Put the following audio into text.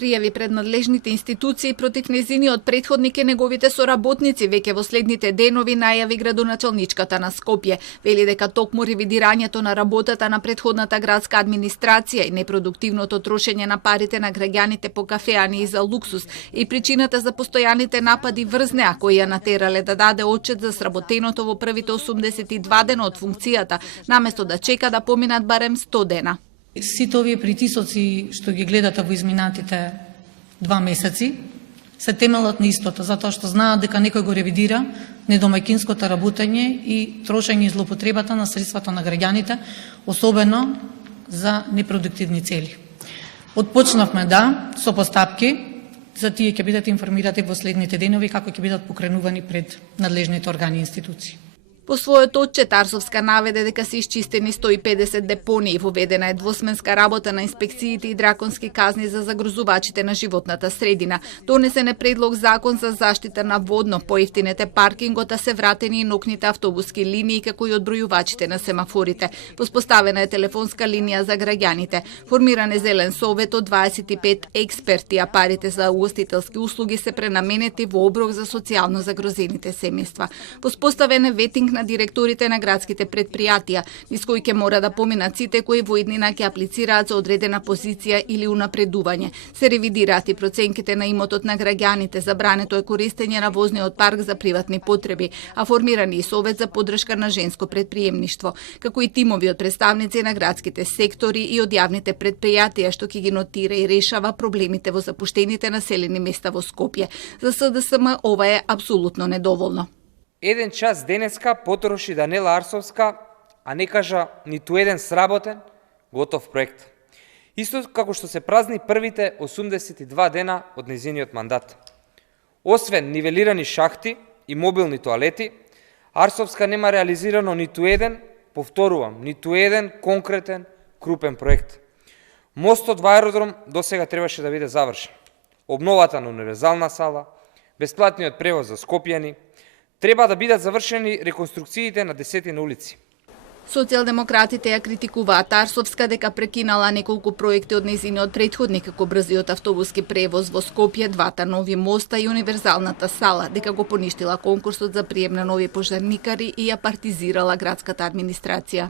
пријави пред надлежните институции против нејзиниот претходник и неговите соработници веќе во следните денови, најави градоначалничката на Скопје. Вели дека токму ревидирањето на работата на претходната градска администрација и непродуктивното трошење на парите на граѓаните по кафеани и за луксус и причината за постојаните напади врз неа кои ја натерале да даде отчет за сработеното во првите 82 дена од функцијата, наместо да чека да поминат барем 100 дена. Сите овие притисоци што ги гледате во изминатите 2 месеци се темелот на истото, затоа што знаат дека некој го ревидира недомаќинското работење и трошење и злоупотребата на средствата на граѓаните, особено за непродуктивни цели. Отпочнавме со постапки, за тие ќе бидат информирани во следните денови како ќе бидат покренувани пред надлежните органи и институции. По својот отчет Арсовска наведе дека се исчистени 150 депонии, воведена е двосменска работа на инспекциите и драконски казни за загрозувачите на животната средина. Донесен е предлог закон за заштита на водно, поевтинете паркингота се вратени и нокните автобуски линии како и одбројувачите на семафорите. Воспоставена е телефонска линија за граѓаните. Формиран е зелен совет од 25 експерти, а парите за угостителски услуги се пренаменети во оброк за социјално загрозените семејства. Воспоставен е ветинг на директорите на градските предпријатија, низ кои ќе мора да поминат сите кои во иднина ќе аплицираат за одредена позиција или унапредување. Се ревидираат и проценките на имотот на граѓаните, забрането е користење на возниот парк за приватни потреби, а формирани и совет за поддршка на женско предприемништво, како и тимови од представници на градските сектори и од јавните предпријатија што ќе ги нотира и решава проблемите во запуштените населени места во Скопје. За СДСМ ова е апсолутно недоволно. 1 час денеска потроши Данела Арсовска, а не кажа ниту еден сработен, готов проект. Исто како што се празни првите 82 дена од нејзиниот мандат. Освен нивелирани шахти и мобилни тоалети, Арсовска нема реализирано ниту еден, повторувам, ниту еден конкретен, крупен проект. Мостот во аеродром досега требаше да биде завршен. Обновата на универзална сала, бесплатниот превоз за скопјани, треба да бидат завршени реконструкциите на 10 улици. Социјалдемократите ја критикуваат Арсовска дека прекинала неколку проекти од нејзиниот претходник, како брзиот автобуски превоз во Скопје, 2 нови моста и универзалната сала, дека го поништила конкурсот за прием на нови пожарникари и ја партизирала градската администрација.